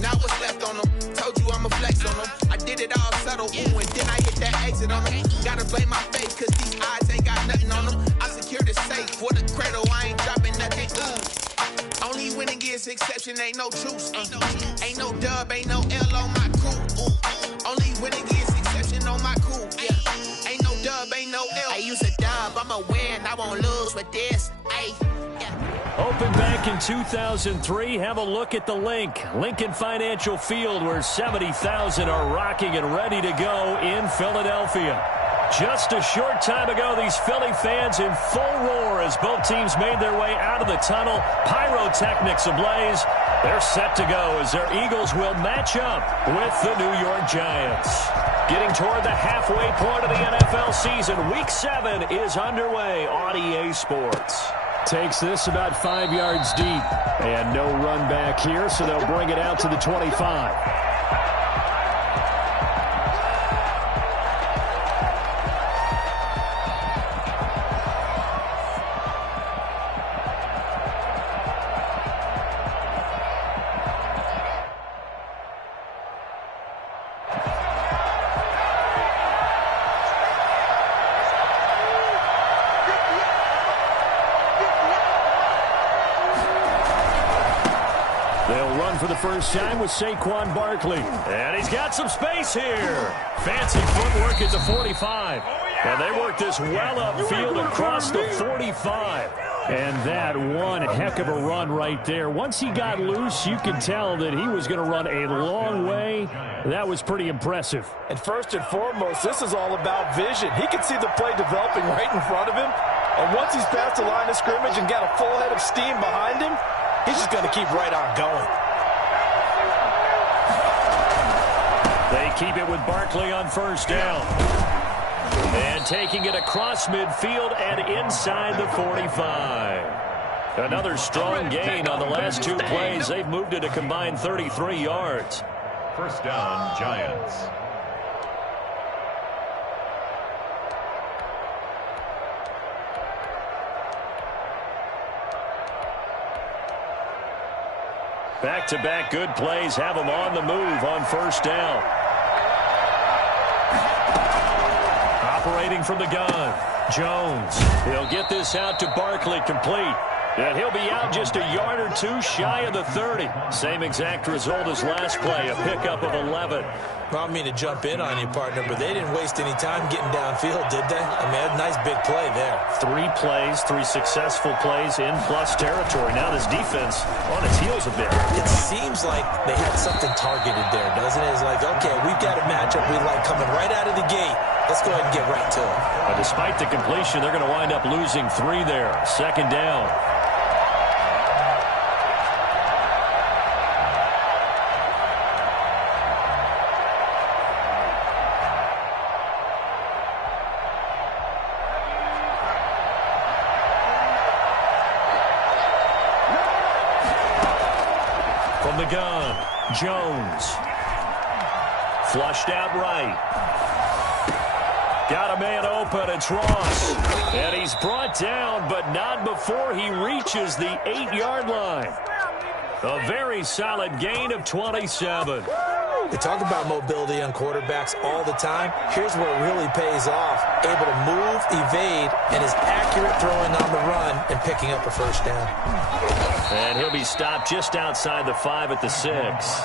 Now what's left on them? Told you I'ma flex on them. I did it all subtle, ooh, and then I hit that exit on them. Gotta blame my face, cause these eyes ain't got nothing on them. I secured the safe for the cradle, I ain't dropping nothing, ooh. Only winning is exception, ain't no truce. Ain't no dub, ain't no L on my crew, ooh. Only winning is exception on my crew, yeah. Ain't no dub, ain't no L. I use a dub, I'ma win, I won't lose with this, ayy. Opened back in 2003. Have a look at the link. Lincoln Financial Field, where 70,000 are rocking and ready to go in Philadelphia. Just a short time ago, these Philly fans in full roar as both teams made their way out of the tunnel. Pyrotechnics ablaze. They're set to go as their Eagles will match up with the New York Giants. Getting toward the halfway point of the NFL season, Week 7 is underway on EA Sports. Takes this about 5 yards deep. And no run back here, so they'll bring it out to the 25. For the first time with Saquon Barkley. And he's got some space here. Fancy footwork at the 45. And they work this well upfield across the 45. And that one heck of a run right there. Once he got loose, you could tell that he was going to run a long way. That was pretty impressive. And first and foremost, this is all about vision. He can see the play developing right in front of him. And once he's past the line of scrimmage and got a full head of steam behind him, he's just going to keep right on going. They keep it with Barkley on first down. And taking it across midfield and inside the 45. Another strong gain on the last two plays. They've moved it a combined 33 yards. First down, Giants. Back-to-back good plays have them on the move on first down. Operating from the gun, Jones. He'll get this out to Barkley complete. And he'll be out just a yard or two shy of the 30. Same exact result as last play, a pickup of 11. Well, I don't mean to jump in on you, partner, but they didn't waste any time getting downfield, did they? I mean, a nice big play there. 3 plays, 3 successful plays in plus territory. Now this defense on its heels a bit. It seems like they had something targeted there, doesn't it? It's like, okay, we've got a matchup we like coming right out of the gate. Let's go ahead and get right to it. But despite the completion, they're going to wind up losing 3 there. Second down. From the gun, Jones. Flushed out right. Got a man open, it's Ross. And he's brought down, but not before he reaches the 8-yard line. A very solid gain of 27. They talk about mobility on quarterbacks all the time. Here's where it really pays off. Able to move, evade, and is accurate throwing on the run and picking up a first down. And he'll be stopped just outside the 5 at the 6.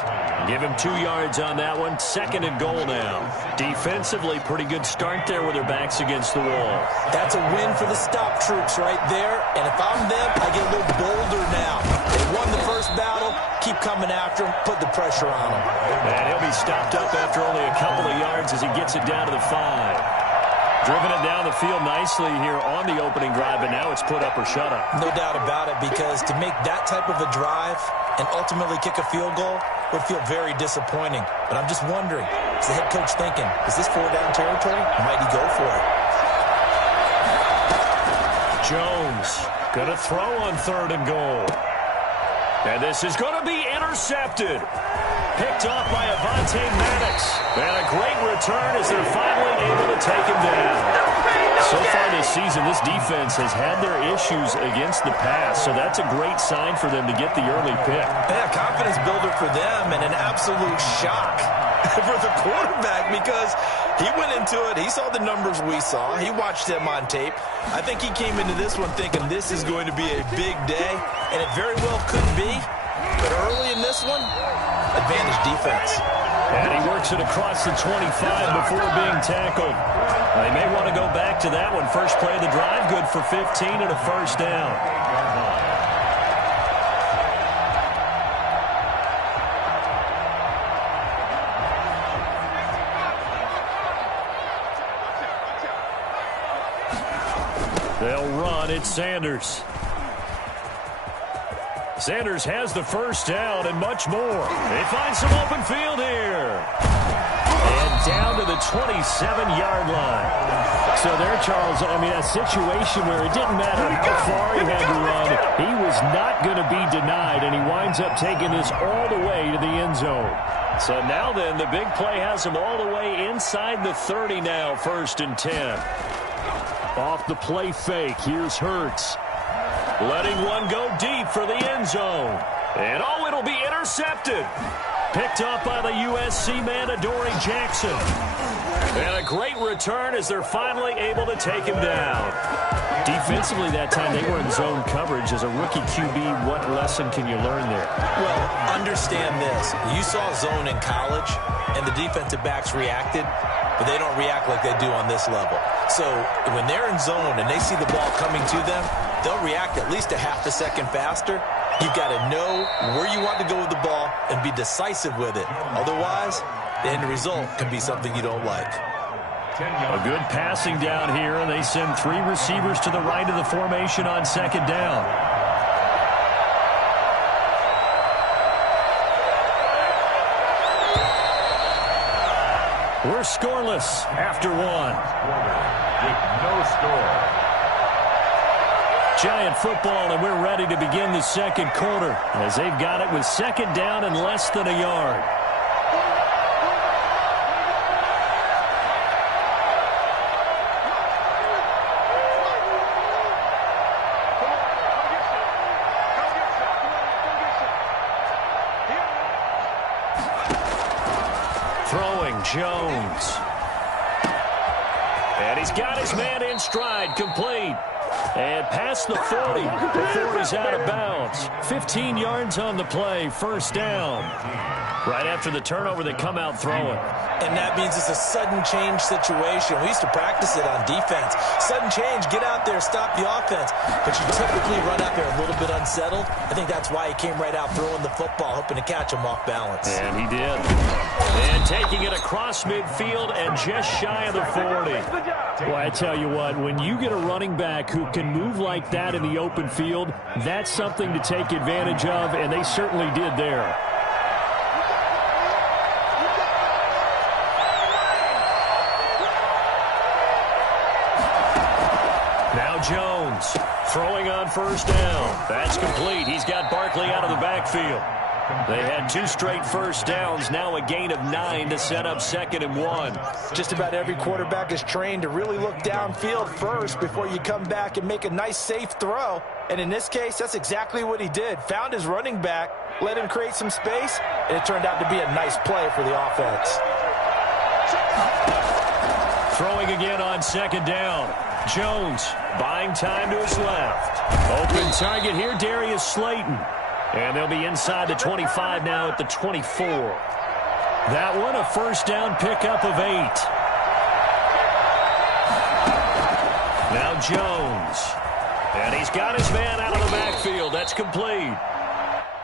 Give him 2 yards on that one. Second and goal now. Defensively, pretty good start there with their backs against the wall. That's a win for the stop troops right there. And if I'm them, I get a little bolder now. They won the first battle. Keep coming after him. Put the pressure on him. And he'll be stopped up after only a couple of yards as he gets it down to the 5. Driven it down the field nicely here on the opening drive, but now it's put up or shut up. No doubt about it, because to make that type of a drive and ultimately kick a field goal would feel very disappointing. But I'm just wondering, is the head coach thinking, is this 4-down territory? Might he go for it? Jones going to throw on 3rd and goal. And this is going to be intercepted. Picked off by Avonte Maddox. And a great return as they're finally able to take him down. So far this season, this defense has had their issues against the pass, so that's a great sign for them to get the early pick. Yeah, confidence builder for them and an absolute shock for the quarterback because he went into it. He saw the numbers we saw. He watched them on tape. I think he came into this one thinking this is going to be a big day, and it very well could be. But early in this one, advantage defense. And he works it across the 25 before being tackled. They may want to go back to that one. First play of the drive, good for 15 and a first down. They'll run. It's Sanders. Sanders has the first down and much more. They find some open field here. And down to the 27-yard line. So there, Charles, I mean, a situation where it didn't matter how far he had to run. He was not going to be denied, and he winds up taking this all the way to the end zone. So now then, the big play has him all the way inside the 30 now, 1st and 10. Off the play fake, here's Hurts. Letting one go deep for the end zone. And, oh, it'll be intercepted. Picked up by the USC man, Adoree Jackson. And a great return as they're finally able to take him down. Defensively that time, they were in zone coverage. As a rookie QB, what lesson can you learn there? Well, understand this. You saw zone in college, and the defensive backs reacted, but they don't react like they do on this level. So when they're in zone and they see the ball coming to them, they'll react at least a half a second faster. You've got to know where you want to go with the ball and be decisive with it. Otherwise, the end result can be something you don't like. A good passing down here, and they send 3 receivers to the right of the formation on 2nd down. We're scoreless after 1. With no score. Giant football, and we're ready to begin the 2nd quarter as they've got it with 2nd down and less than a yard. Throwing Jones. And he's got his man in stride, complete. And past the 40 before he's out of bounds. 15 yards on the play, 1st down. Right after the turnover, they come out throwing. And that means it's a sudden change situation. We used to practice it on defense. Sudden change, get out there, stop the offense. But you typically run out there a little bit unsettled. I think that's why he came right out throwing the football, hoping to catch him off balance. And he did. And taking it across midfield and just shy of the 40. Well, I tell you what, when you get a running back who can move like that in the open field, that's something to take advantage of, and they certainly did there. Now Jones throwing on 1st down. That's complete. He's got Barkley out of the backfield. They had 2 straight 1st downs, now a gain of 9 to set up 2nd and 1. Just about every quarterback is trained to really look downfield first before you come back and make a nice, safe throw. And in this case, that's exactly what he did. Found his running back, let him create some space, and it turned out to be a nice play for the offense. Throwing again on 2nd down. Jones buying time to his left. Open target here, Darius Slayton. And they'll be inside the 25 now at the 24. That one, a 1st down pickup of 8. Now Jones. And he's got his man out of the backfield. That's complete.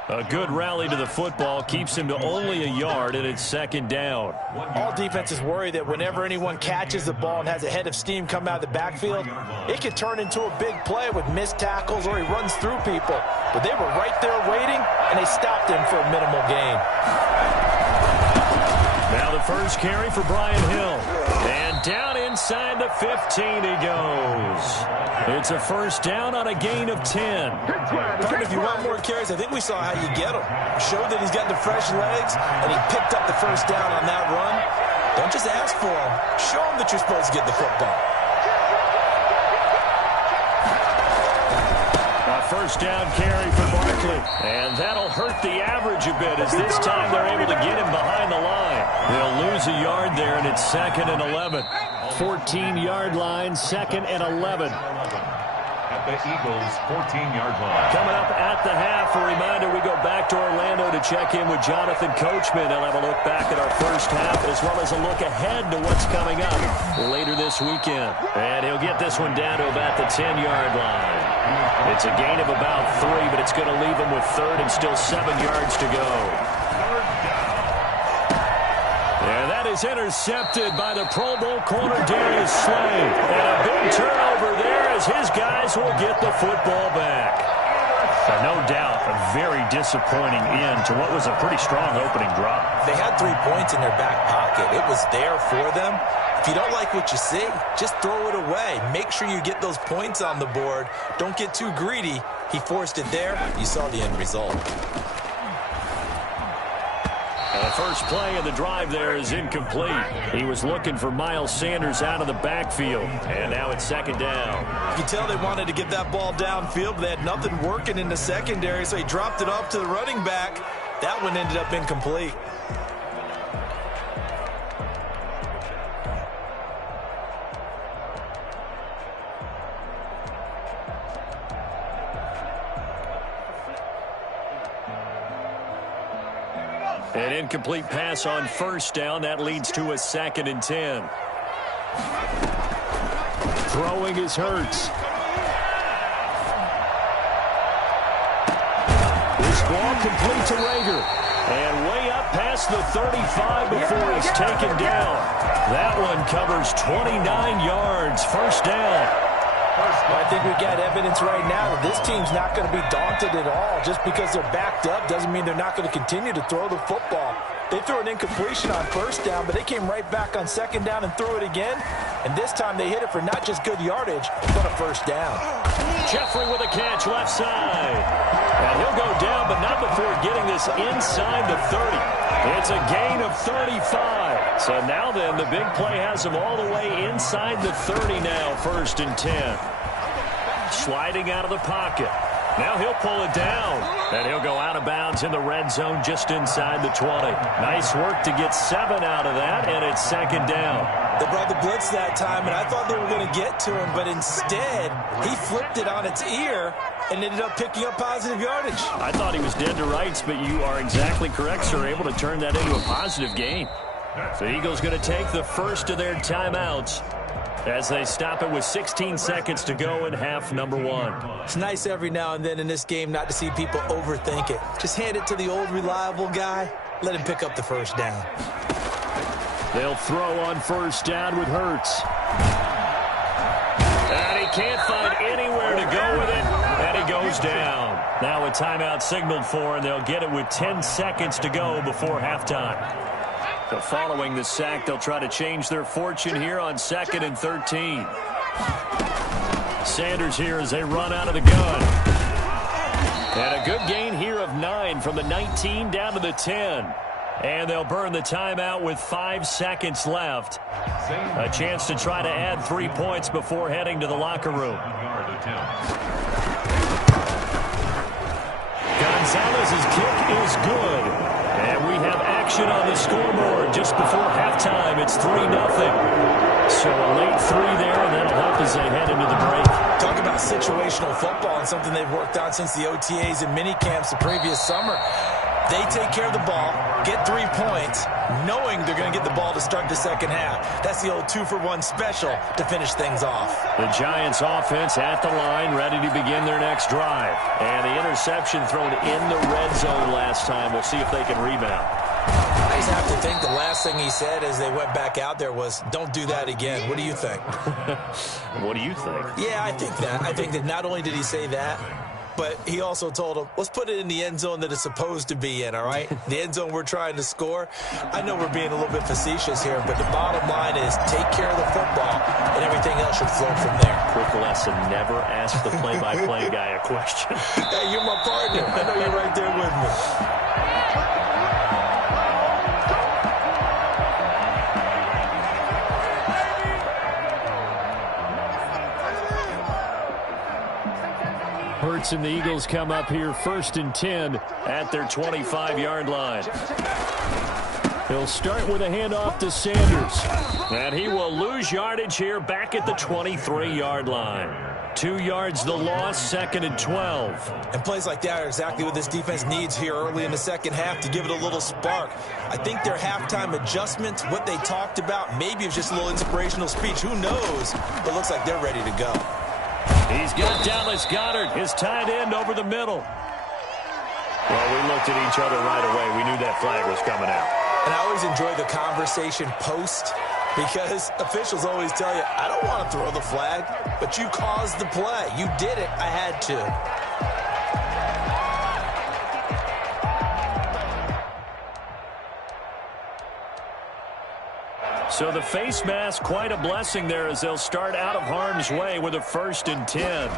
A good rally to the football keeps him to only a yard, and it's 2nd down. All defenses worry that whenever anyone catches the ball and has a head of steam come out of the backfield, it could turn into a big play with missed tackles or he runs through people. But they were right there waiting, and they stopped him for a minimal gain. Now the 1st first carry for Brian Hill. And down inside the 15 he goes. It's a first down on a gain of 10. Partner, if you want more carries, I think we saw how you get them. Showed that he's got the fresh legs, and he picked up the first down on that run. Don't just ask for him. Show him that you're supposed to get the football. First down carry for Barkley. And that'll hurt the average a bit as this time they're able to get him behind the line. They'll lose a yard there, and it's 2nd and 11. 14-yard line, 2nd and 11. At the Eagles' 14-yard line. Coming up at the half, a reminder, we go back to Orlando to check in with Jonathan Coachman. They'll have a look back at our first half as well as a look ahead to what's coming up later this weekend. And he'll get this one down to about the 10-yard line. It's a gain of about 3, but it's going to leave him with 3rd and still 7 yards to go. And that is intercepted by the Pro Bowl corner Darius Slay. And a big turnover there as his guys will get the football back. No doubt a very disappointing end to what was a pretty strong opening drive. They had 3 points in their back pocket. It was there for them. If you don't like what you see, just throw it away. Make sure you get those points on the board. Don't get too greedy. He forced it there. You saw the end result. The first play of the drive there is incomplete. He was looking for Miles Sanders out of the backfield. And now it's 2nd down. You can tell they wanted to get that ball downfield, but they had nothing working in the secondary, so he dropped it off to the running back. That one ended up incomplete. An incomplete pass on first down. That leads to a 2nd and 10. Throwing is Hurts. This ball complete to Rager. And way up past the 35 before he's taken down. That one covers 29 yards. First down. I think we got evidence right now that this team's not going to be daunted at all. Just because they're backed up doesn't mean they're not going to continue to throw the football. They threw an incompletion on first down, but they came right back on 2nd down and threw it again. And this time they hit it for not just good yardage, but a first down. Jeffrey with a catch left side. And he'll go down, but not before getting this inside the 30. It's a gain of 35. So now then, the big play has him all the way inside the 30 now, 1st and 10. Sliding out of the pocket. Now he'll pull it down. And he'll go out of bounds in the red zone just inside the 20. Nice work to get 7 out of that, and it's 2nd down. They brought the blitz that time, and I thought they were going to get to him, but instead, he flipped it on its ear and ended up picking up positive yardage. I thought he was dead to rights, but you are exactly correct, sir. Able to turn that into a positive gain. The Eagles going to take the first of their timeouts as they stop it with 16 seconds to go in half number 1. It's nice every now and then in this game not to see people overthink it. Just hand it to the old reliable guy. Let him pick up the first down. They'll throw on first down with Hurts. And he can't find anywhere to go with it. And he goes down. Now a timeout signaled for, and they'll get it with 10 seconds to go before halftime. So following the sack, they'll try to change their fortune here on 2nd and 13. Sanders here as they run out of the gun. And a good gain here of 9 from the 19 down to the 10. And they'll burn the timeout with 5 seconds left. A chance to try to add 3 points before heading to the locker room. Gonzalez's kick is good. And we have action on the scoreboard just before halftime. It's 3-0. So a late 3 there, and that'll help as they head into the break. Talk about situational football and something they've worked on since the OTAs and mini camps the previous summer. They take care of the ball, get 3 points, knowing they're going to get the ball to start the second half. That's the old 2-for-1 special to finish things off. The Giants offense at the line, ready to begin their next drive. And the interception thrown in the red zone last time. We'll see if they can rebound. I just have to think the last thing he said as they went back out there was, don't do that again. What do you think? What do you think? Yeah, I think that. I think that not only did he say that, but he also told him, let's put it in the end zone that it's supposed to be in, all right? The end zone we're trying to score. I know we're being a little bit facetious here, but the bottom line is take care of the football, and everything else should flow from there. Quick lesson, never ask the play-by-play guy a question. Hey, you're my partner. I know you're right there with me. Hurts and the Eagles come up here 1st and 10 at their 25-yard line. He'll start with a handoff to Sanders. And he will lose yardage here back at the 23-yard line. 2 yards the loss, 2nd and 12. And plays like that are exactly what this defense needs here early in the second half to give it a little spark. I think their halftime adjustments, what they talked about, maybe it was just a little inspirational speech. Who knows? But it looks like they're ready to go. He's got Dallas Goedert, his tight end, over the middle. Well, we looked at each other right away. We knew that flag was coming out. And I always enjoy the conversation post because officials always tell you, I don't want to throw the flag, but you caused the play. You did it. I had to. So the face mask, quite a blessing there as they'll start out of harm's way with a 1st and 10.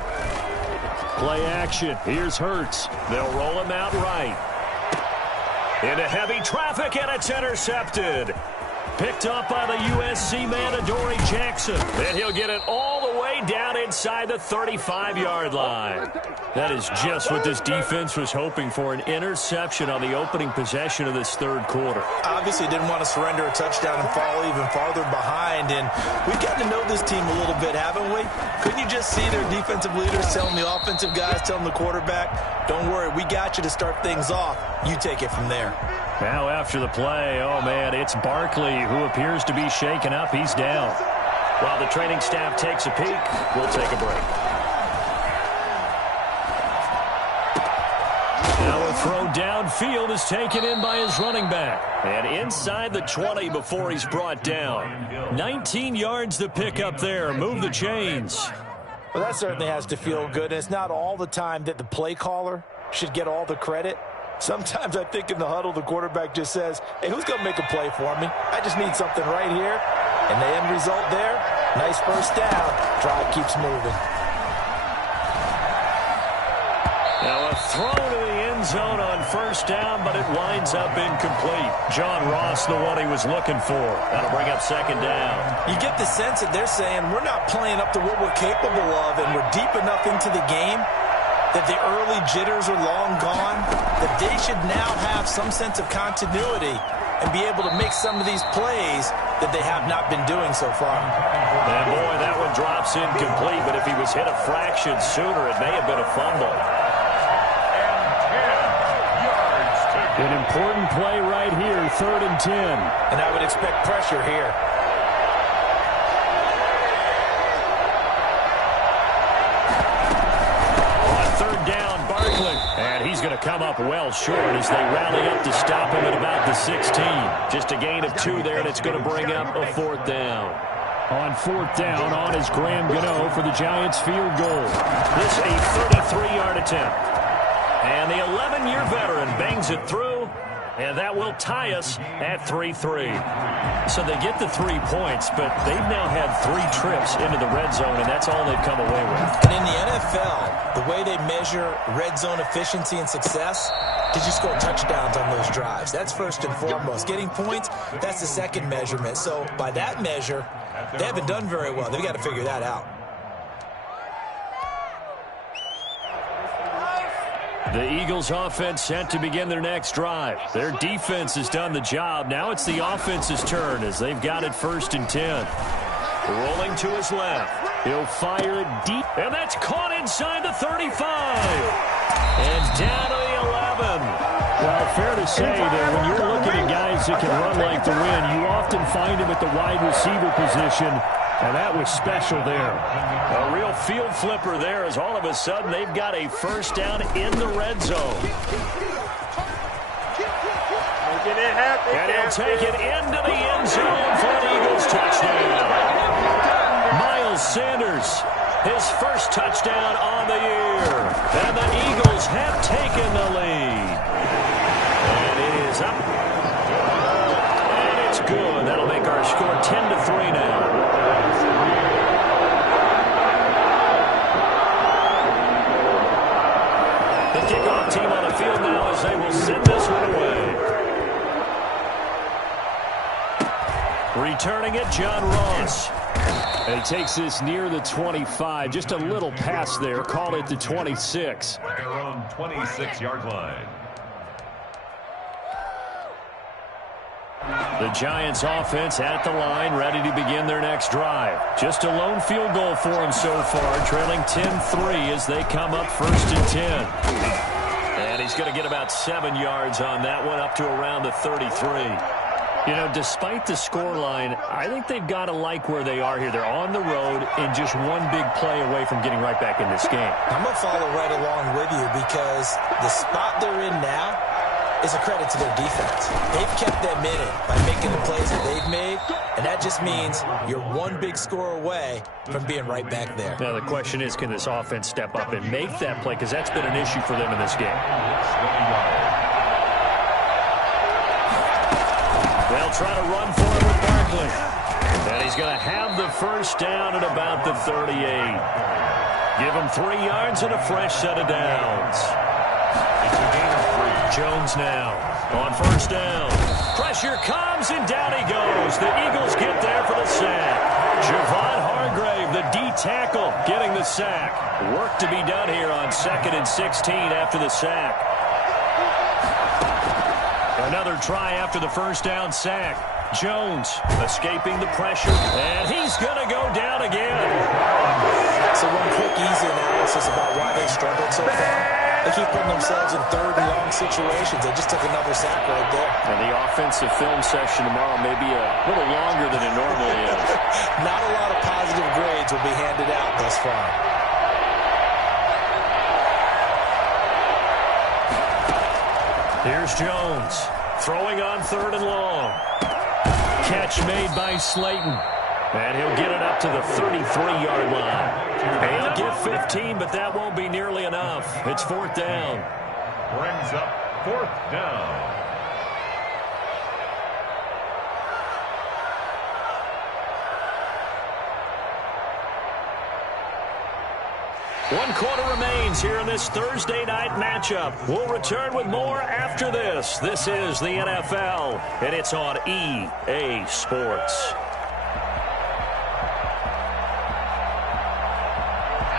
Play action. Here's Hurts. They'll roll him out right. Into heavy traffic, and it's intercepted. Picked up by the USC man, Adoree Jackson. And he'll get it all the way down inside the 35-yard line. That is just what this defense was hoping for, an interception on the opening possession of this third quarter. Obviously didn't want to surrender a touchdown and fall even farther behind. And we've gotten to know this team a little bit, haven't we? Couldn't you just see their defensive leaders telling the offensive guys, telling the quarterback, don't worry, we got you to start things off. You take it from there. Now after the play, oh man, it's Barkley who appears to be shaken up. He's down. While the training staff takes a peek, we'll take a break. Now a throw downfield is taken in by his running back. And inside the 20 before he's brought down. 19 yards to pick up there. Move the chains. Well, that certainly has to feel good. And it's not all the time that the play caller should get all the credit. Sometimes I think in the huddle, the quarterback just says, hey, who's going to make a play for me? I just need something right here. And the end result there, nice first down. Drive keeps moving. Now a throw to the end zone on 1st down, but it winds up incomplete. John Ross, the one he was looking for. That'll bring up 2nd down. You get the sense that they're saying we're not playing up to what we're capable of, and we're deep enough into the game that the early jitters are long gone, that they should now have some sense of continuity and be able to make some of these plays that they have not been doing so far. And boy, that one drops incomplete, but if he was hit a fraction sooner, it may have been a fumble. An important play right here, 3rd and 10. And I would expect pressure here. And he's going to come up well short as they rally up to stop him at about the 16. Just a gain of 2 there, and it's going to bring up a 4th down. On 4th down, on is Graham Gano for the Giants field goal. This a 33-yard attempt. And the 11-year veteran bangs it through, and that will tie us at 3-3. So they get the 3 points, but they've now had 3 trips into the red zone, and that's all they've come away with. And in the NFL, the way they measure red zone efficiency and success, did you score touchdowns on those drives? That's first and foremost. Getting points, that's the second measurement. So by that measure, they haven't done very well. They've got to figure that out. The Eagles offense set to begin their next drive. Their defense has done the job. Now it's the offense's turn as they've got it 1st and 10. Rolling to his left. He'll fire it deep. And that's caught inside the 35. And down to the 11. Well, fair to say that when you're looking at guys that can run like the wind, you often find them at the wide receiver position. And that was special there. A real field flipper there as all of a sudden they've got a 1st down in the red zone. And he'll take it into the end zone for an Eagles touchdown. Miles Sanders his first touchdown on the year. And the Eagles have taken the lead. And it is up. And it's good. That'll make our score 10-3 now. The kickoff team on the field now as they will send this one away. Returning it, John Ross. And he takes this near the 25. Just a little pass there. Called it the 26. Their own 26-yard line. The Giants offense at the line, ready to begin their next drive. Just a lone field goal for them so far, trailing 10-3 as they come up 1st and 10. And he's going to get about 7 yards on that one, up to around the 33. You know, despite the scoreline, I think they've got to like where they are here. They're on the road and just one big play away from getting right back in this game. I'm going to follow right along with you because the spot they're in now is a credit to their defense. They've kept them in it by making the plays that they've made, and that just means you're one big score away from being right back there. Now, the question is, can this offense step up and make that play? Because that's been an issue for them in this game. They'll try to run for it with Barkley. And he's going to have the first down at about the 38. Give him 3 yards and a fresh set of downs. It's a gain of 3. Jones now on first down. Pressure comes, and down he goes. The Eagles get there for the sack. Javon Hargrave, the D tackle, getting the sack. Work to be done here on 2nd and 16 after the sack. Another try after the first down sack. Jones escaping the pressure, and he's going to go down again. So one quick, easy analysis about why they struggled so far. They keep putting themselves in 3rd and long situations. They just took another sack right there. And the offensive film session tomorrow may be a little longer than it normally is. Not a lot of positive grades will be handed out thus far. Here's Jones, throwing on 3rd and long. Catch made by Slayton. And he'll get it up to the 33-yard line. He'll get 15, but that won't be nearly enough. It's 4th down. Brings up 4th down. One quarter remains here in this Thursday night matchup. We'll return with more after this. This is the NFL, and it's on EA Sports.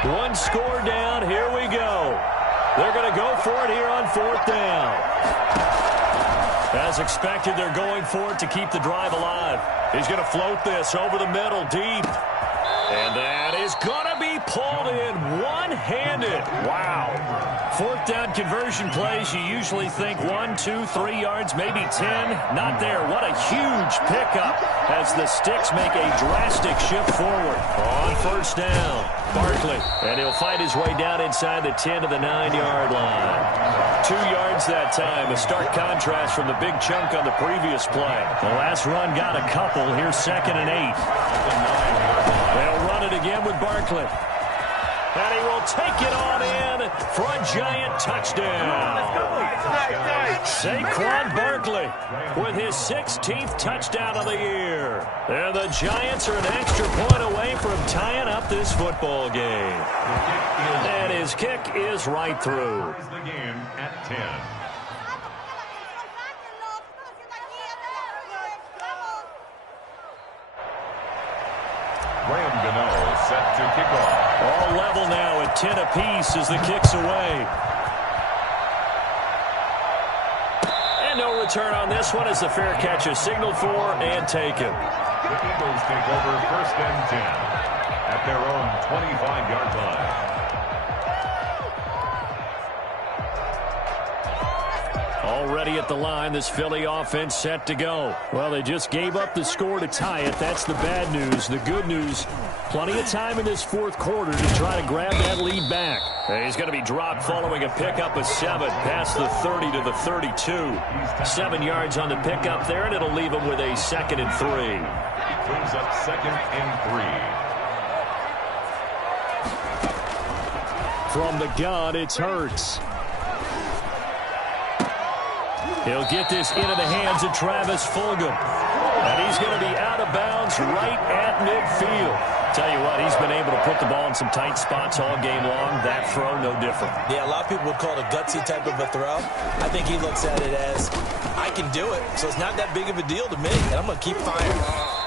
One score down. Here we go. They're going to go for it here on 4th down. As expected, they're going for it to keep the drive alive. He's going to float this over the middle, deep. And that is going to be pulled in one-handed. Wow. 4th down conversion plays, you usually think 1, 2, 3 yards, maybe 10. Not there. What a huge pickup as the sticks make a drastic shift forward. On 1st down, Barkley. And he'll fight his way down inside the 10 to the 9-yard line. 2 yards that time. A stark contrast from the big chunk on the previous play. The last run got a couple. Here's 2nd and 8. They'll run it again with Barkley. And he will take it on in for a giant touchdown. Saquon Barkley with his 16th touchdown of the year. And the Giants are an extra point away from tying up this football game. And his kick is right through. The game at 10. Set to kick off. All level now at 10 apiece as the kick's away. And no return on this one as the fair catch is signaled for and taken. The Eagles take over 1st and 10 at their own 25-yard line. Already at the line, this Philly offense set to go. Well, they just gave up the score to tie it. That's the bad news. The good news, plenty of time in this 4th quarter to try to grab that lead back. And he's going to be dropped following a pickup of 7 past the 30 to the 32. 7 yards on the pickup there, and it'll leave him with a 2nd and 3. Brings up 2nd and 3. From the gun, it's Hurts. He'll get this into the hands of Travis Fulgham. And he's going to be out of bounds right at midfield. Tell you what, he's been able to put the ball in some tight spots all game long. That throw, no different. Yeah, a lot of people would call it a gutsy type of a throw. I think he looks at it as, I can do it, so it's not that big of a deal to me, and I'm going to keep firing.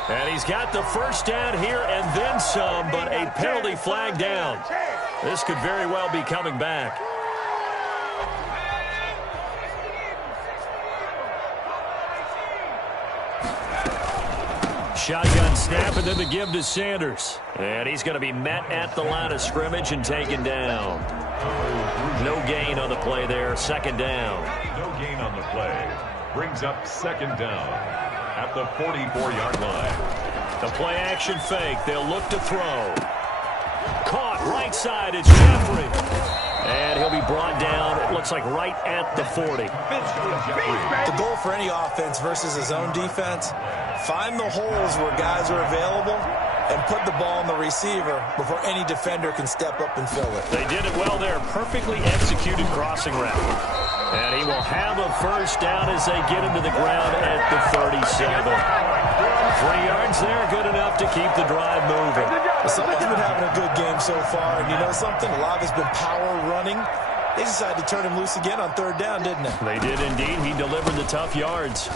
And he's got the first down here and then some, but a penalty flag down. This could very well be coming back. Shotgun snap, and then the give to Sanders. And he's going to be met at the line of scrimmage and taken down. No gain on the play there. Second down. No gain on the play. Brings up second down at the 44-yard line. The play action fake. They'll look to throw. Caught right side. It's Jeffrey. And he'll be brought down, it looks like, right at the 40. The goal for any offense versus a zone defense, find the holes where guys are available and put the ball on the receiver before any defender can step up and fill it. They did it well there. Perfectly executed crossing route. And he will have a first down as they get him to the ground at the 37. 3 yards there, good enough to keep the drive moving. Well, somebody's been having a good game so far, and you know something? A lot of it's been power running. They decided to turn him loose again on third down, didn't they? They did indeed. He delivered the tough yards.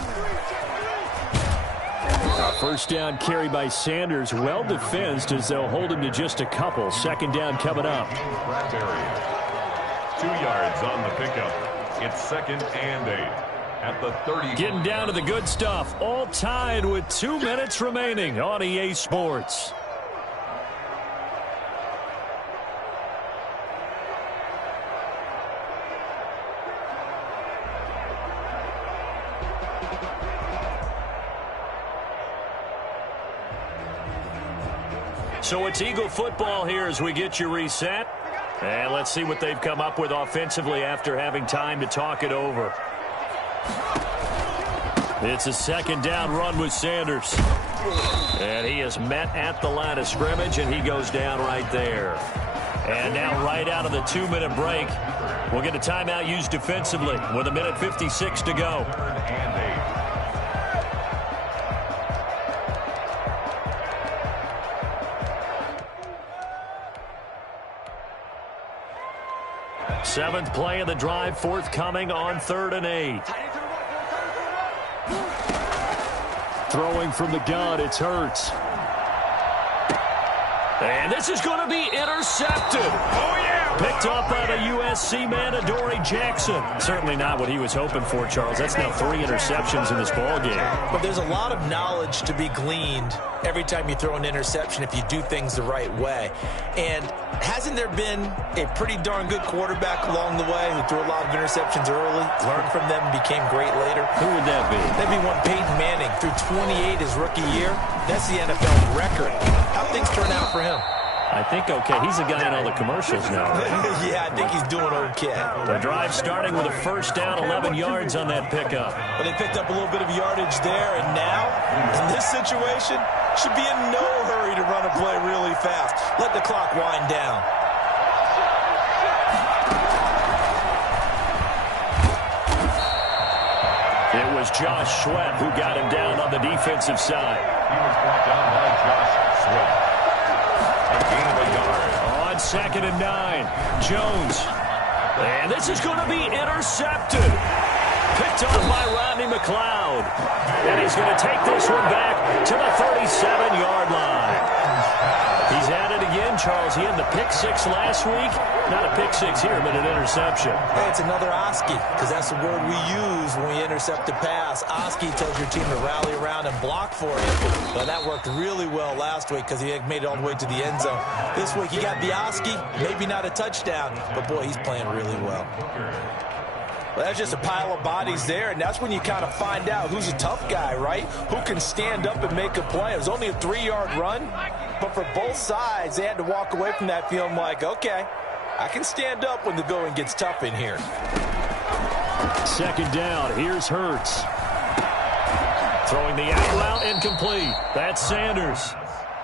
First down carry by Sanders. Well defensed as they'll hold him to just a couple. Second down coming up. 2 yards on the pickup. It's 2nd and 8. At the 30. Getting down to the good stuff. All tied with 2 minutes remaining on EA Sports. So it's Eagle football here as we get you reset. And let's see what they've come up with offensively after having time to talk it over. It's a second down run with Sanders. And he is met at the line of scrimmage, and he goes down right there. And now right out of the 2-minute break, we'll get a timeout used defensively with 1:56 to go. Seventh play of the drive forthcoming on 3rd and 8. Throwing from the gun, it's Hurts. And this is going to be intercepted. Oh, yeah! Picked up by the USC man, Adoree Jackson. Certainly not what he was hoping for, Charles. That's now 3 interceptions in this ballgame. But there's a lot of knowledge to be gleaned every time you throw an interception if you do things the right way. And hasn't there been a pretty darn good quarterback along the way who threw a lot of interceptions early, learned from them, and became great later? Who would that be? That'd be one Peyton Manning. Threw 28 his rookie year. That's the NFL record. How'd things turn out for him? I think okay. He's a guy in all the commercials now. Yeah, I think he's doing okay. The drive starting with a first down, 11 yards on that pickup. But they picked up a little bit of yardage there, and now, in this situation, should be in no hurry to run a play really fast. Let the clock wind down. It was Josh Sweat who got him down on the defensive side. He was brought down by Josh Sweat. A gain of a yard. On 2nd and 9, Jones. And this is going to be intercepted. Picked up by Rodney McLeod. And he's going to take this one back to the 37-yard line. He's at it again, Charles. He had the pick 6 last week. Not a pick 6 here, but an interception. Hey, it's another Oski, because that's the word we use when we intercept a pass. Oski tells your team to rally around and block for you. Well, that worked really well last week because he made it all the way to the end zone. This week, he got the Oski, maybe not a touchdown, but, boy, he's playing really well. Well, that's just a pile of bodies there, and that's when you kind of find out who's a tough guy, right? Who can stand up and make a play. It was only a 3-yard run, but for both sides, they had to walk away from that feeling like, okay, I can stand up when the going gets tough in here. Second down, here's Hurts. Throwing the out route incomplete. That's Sanders.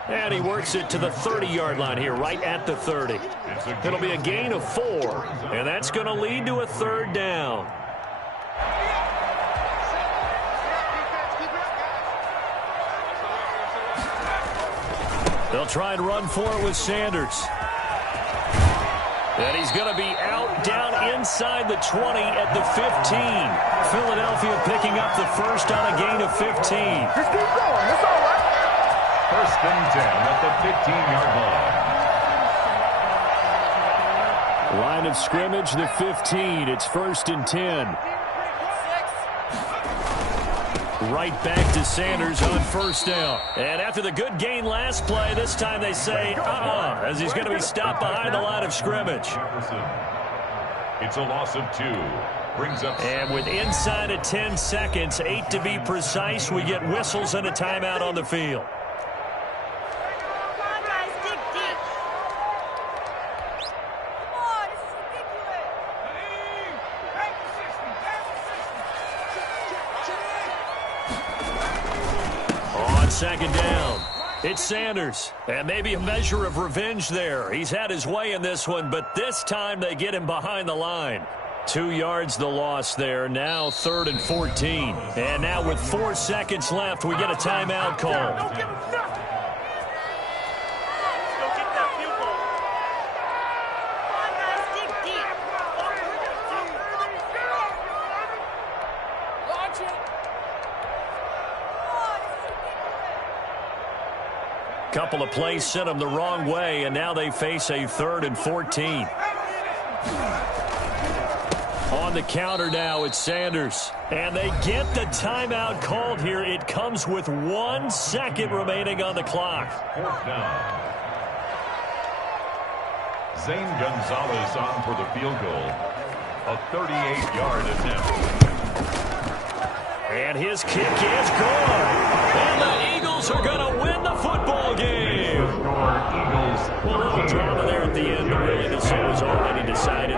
And he works it to the 30-yard line here, right at the 30. It'll be a gain of 4, and that's going to lead to a 3rd down. They'll try and run for it with Sanders. And he's going to be out down inside the 20 at the 15. Philadelphia picking up the first on a gain of 15. Just keep going. It's all right. 1st and 10 at the 15-yard line. Line of scrimmage, the 15. It's 1st and 10. Right back to Sanders on 1st down. And after the good gain last play, this time they say, as he's going to be stopped behind the line of scrimmage. It's a loss of 2. Brings up. And with inside of 10 seconds, 8 to be precise, we get whistles and a timeout on the field. On 2nd down, it's Sanders. And maybe a measure of revenge there. He's had his way in this one, but this time they get him behind the line. 2 yards the loss there. Now 3rd and 14. And now with 4 seconds left, we get a timeout call. Couple of plays sent them the wrong way, and now they face a 3rd and 14. On the counter now, it's Sanders. And they get the timeout called here. It comes with 1 second remaining on the clock. 4th down. Zane Gonzalez on for the field goal. A 38-yard attempt. And his kick is good. And the Eagles are going to win the football game. Well, a little drama there at the end, but really this was already decided.